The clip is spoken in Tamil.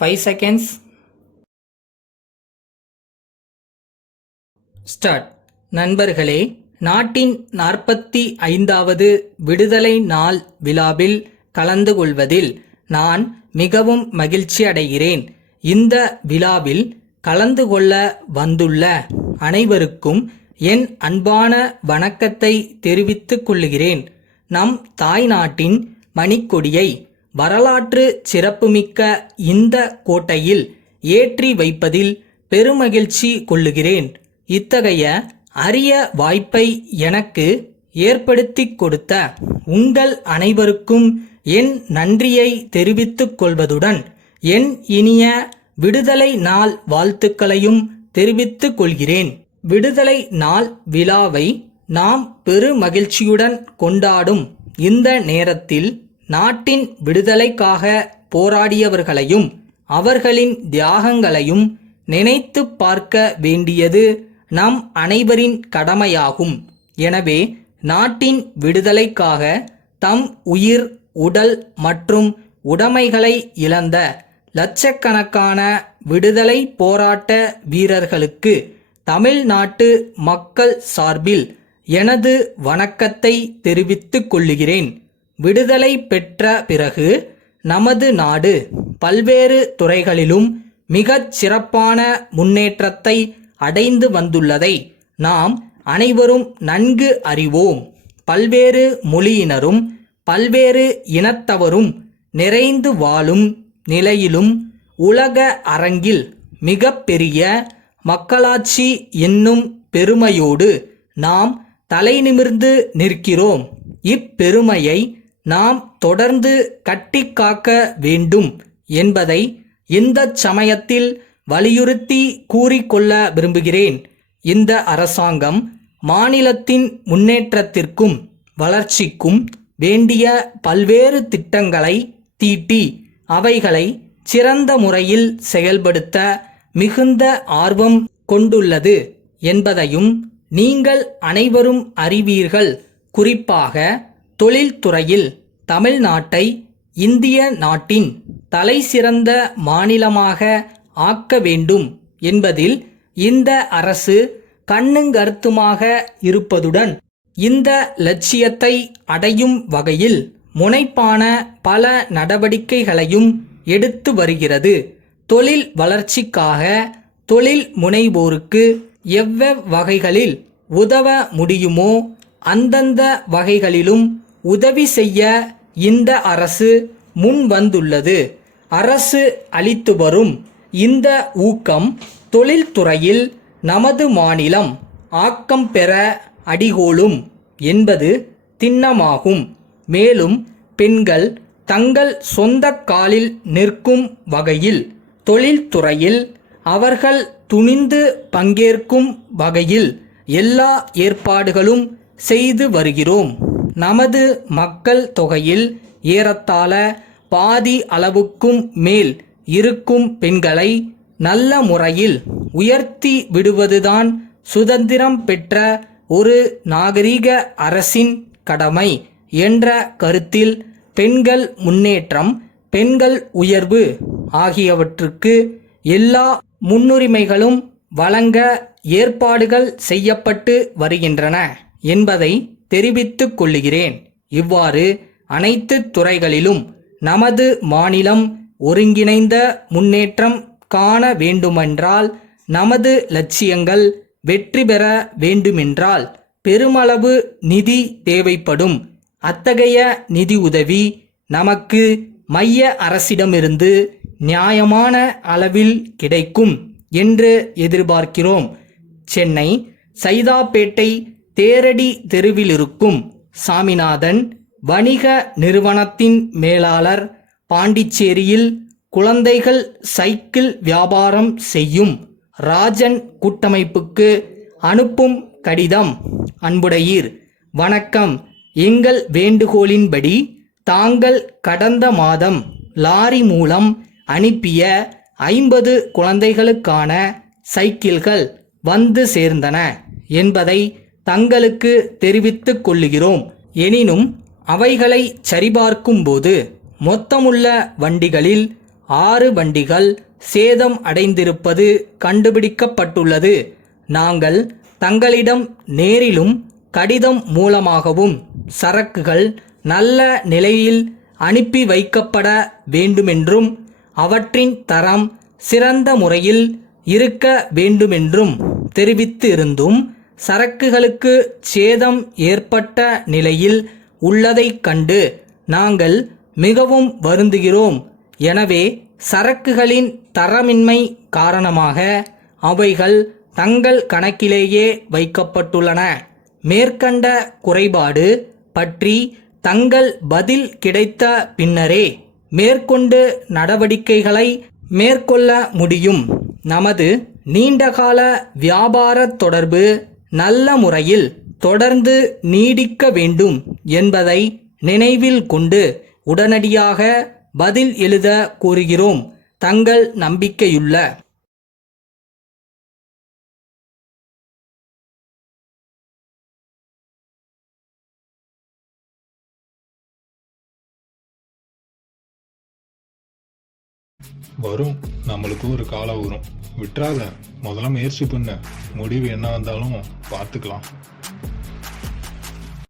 5 seconds. ஸ்டார்ட். நண்பர்களே, நாட்டின் 45வது விடுதலை நாள் விழாவில் கலந்து கொள்வதில் நான் மிகவும் மகிழ்ச்சி அடைகிறேன். இந்த விழாவில் கலந்து கொள்ள வந்துள்ள அனைவருக்கும் என் அன்பான வணக்கத்தை தெரிவித்துக் கொள்கிறேன். நம் தாய் நாட்டின் மணிக்கொடியை வரலாற்று சிறப்புமிக்க இந்த கோட்டையில் ஏற்றி வைப்பதில் பெருமகிழ்ச்சி கொள்ளுகிறேன். இத்தகைய அரிய வாய்ப்பை எனக்கு ஏற்படுத்தி கொடுத்த உங்கள் அனைவருக்கும் என் நன்றியை தெரிவித்துக் கொள்வதுடன் என் இனிய விடுதலை நாள் வாழ்த்துக்களையும் தெரிவித்துக் கொள்கிறேன். விடுதலை நாள் விழாவை நாம் பெருமகிழ்ச்சியுடன் கொண்டாடும் இந்த நேரத்தில் நாட்டின் விடுதலைக்காக போராடியவர்களையும் அவர்களின் தியாகங்களையும் நினைத்து பார்க்க வேண்டியது நம் அனைவரின் கடமையாகும். எனவே நாட்டின் விடுதலைக்காக தம் உயிர், உடல் மற்றும் உடைமைகளை இழந்த லட்சக்கணக்கான விடுதலை போராட்ட வீரர்களுக்கு தமிழ்நாட்டு மக்கள் சார்பில் எனது வணக்கத்தை தெரிவித்துக் கொள்கிறேன். விடுதலை பெற்ற பிறகு நமது நாடு பல்வேறு துறைகளிலும் மிகச் சிறப்பான முன்னேற்றத்தை அடைந்து வந்துள்ளதை நாம் அனைவரும் நன்கு அறிவோம். பல்வேறு மொழியினரும் பல்வேறு இனத்தவரும் நிறைந்து வாழும் நிலையிலும் உலக அரங்கில் மிக பெரிய மக்களாட்சி என்னும் பெருமையோடு நாம் தலைநிமிர்ந்து நிற்கிறோம். இப்பெருமையை நாம் தொடர்ந்து கட்டிக்காக்க வேண்டும் என்பதை இந்த சமயத்தில் வலியுறுத்தி கூறிக்கொள்ள விரும்புகிறேன். இந்த அரசாங்கம் மாநிலத்தின் முன்னேற்றத்திற்கும் வளர்ச்சிக்கும் வேண்டிய பல்வேறு திட்டங்களை தீட்டி அவைகளை சிறந்த முறையில் செயல்படுத்த மிகுந்த ஆர்வம் கொண்டுள்ளது என்பதையும் நீங்கள் அனைவரும் அறிவீர்கள். குறிப்பாக தொழில்துறையில் தமிழ்நாட்டை இந்திய நாட்டின் தலைசிறந்த மாநிலமாக ஆக்க வேண்டும் என்பதில் இந்த அரசு கண்ணுங்கருத்துமாக இருப்பதுடன் இந்த லட்சியத்தை அடையும் வகையில் முனைப்பான பல நடவடிக்கைகளையும் எடுத்து வருகிறது. தொழில் வளர்ச்சிக்காக தொழில் முனைவோருக்கு எவ்வகைகளில் உதவ முடியுமோ அந்தந்த வகைகளிலும் உதவி செய்ய இந்த அரசு முன் வந்துள்ளது. அரசு அளித்து வரும் இந்த ஊக்கம் தொழில்துறையில் நமது மாநிலம் ஆக்கம் பெற அடிகோலும் என்பது திண்ணமாகும். மேலும் பெண்கள் தங்கள் சொந்த காலில் நிற்கும் வகையில் தொழில்துறையில் அவர்கள் துணிந்து பங்கேற்கும் வகையில் எல்லா ஏற்பாடுகளும் செய்து வருகிறோம். நமது மக்கள் தொகையில் ஏறத்தாழ பாதி அளவுக்கும் மேல் இருக்கும் பெண்களை நல்ல முறையில் உயர்த்தி விடுவதுதான் சுதந்திரம் பெற்ற ஒரு நாகரிக அரசின் கடமை என்ற கருத்தில் பெண்கள் முன்னேற்றம், பெண்கள் உயர்வு ஆகியவற்றுக்கு எல்லா முன்னுரிமைகளும் வழங்க ஏற்பாடுகள் செய்யப்பட்டு வருகின்றன என்பதை தெரிவித்துக் கொள்கிறேன். இவ்வாறு அனைத்து துறைகளிலும் நமது மாநிலம் ஒருங்கிணைந்த முன்னேற்றம் காண வேண்டுமென்றால், நமது லட்சியங்கள் வெற்றி பெற வேண்டுமென்றால் பெருமளவு நிதி தேவைப்படும். அத்தகைய நிதி உதவி நமக்கு மைய அரசிடமிருந்து நியாயமான அளவில் கிடைக்கும் என்று எதிர்பார்க்கிறோம். சென்னை சைதாப்பேட்டை தேரடி தெருவில் இருக்கும் சாமிநாதன் வணிக நிறுவனத்தின் மேலாளர், பாண்டிச்சேரியில் குழந்தைகள் சைக்கிள் வியாபாரம் செய்யும் ராஜன் கூட்டமைப்புக்கு அனுப்பும் கடிதம். அன்புடையீர், வணக்கம். எங்கள் வேண்டுகோளின்படி தாங்கள் கடந்த மாதம் லாரி மூலம் அனுப்பிய 50 குழந்தைகளுக்கான சைக்கிள்கள் வந்து சேர்ந்தன என்பதை தங்களுக்கு தெரிவித்துக் கொள்ளுகிறோம். எனினும் அவைகளை சரிபார்க்கும்போது மொத்தமுள்ள வண்டிகளில் 6 வண்டிகள் சேதம் அடைந்திருப்பது கண்டுபிடிக்கப்பட்டுள்ளது. நாங்கள் தங்களிடம் நேரிலும் கடிதம் மூலமாகவும் சரக்குகள் நல்ல நிலையில் அனுப்பி வைக்கப்பட வேண்டுமென்றும் அவற்றின் தரம் சிறந்த முறையில் இருக்க வேண்டுமென்றும் தெரிவித்து இருந்தும் சரக்குகளுக்கு சேதம் ஏற்பட்ட நிலையில் உள்ளதைக் கண்டு நாங்கள் மிகவும் வருந்துகிறோம். எனவே சரக்குகளின் தரமின்மை காரணமாக அவைகள் தங்கள் கணக்கிலேயே வைக்கப்பட்டுள்ளன. மேற்கண்ட குறைபாடு பற்றி தங்கள் பதில் கிடைத்த பின்னரே மேற்கொண்டு நடவடிக்கைகளை மேற்கொள்ள முடியும். நமது நீண்டகால வியாபார தொடர்பு நல்ல முறையில் தொடர்ந்து நீடிக்க வேண்டும் என்பதை நினைவில் கொண்டு உடனடியாக பதில் எழுத கூறுகிறோம். தங்கள் நம்பிக்கையுள்ள வரும். நம்மளுக்கு ஒரு காலம் வரும். விட்டுறாத. முதல்ல முயற்சி பண்ண. முடிவு என்ன வந்தாலும் பார்த்துக்கலாம்.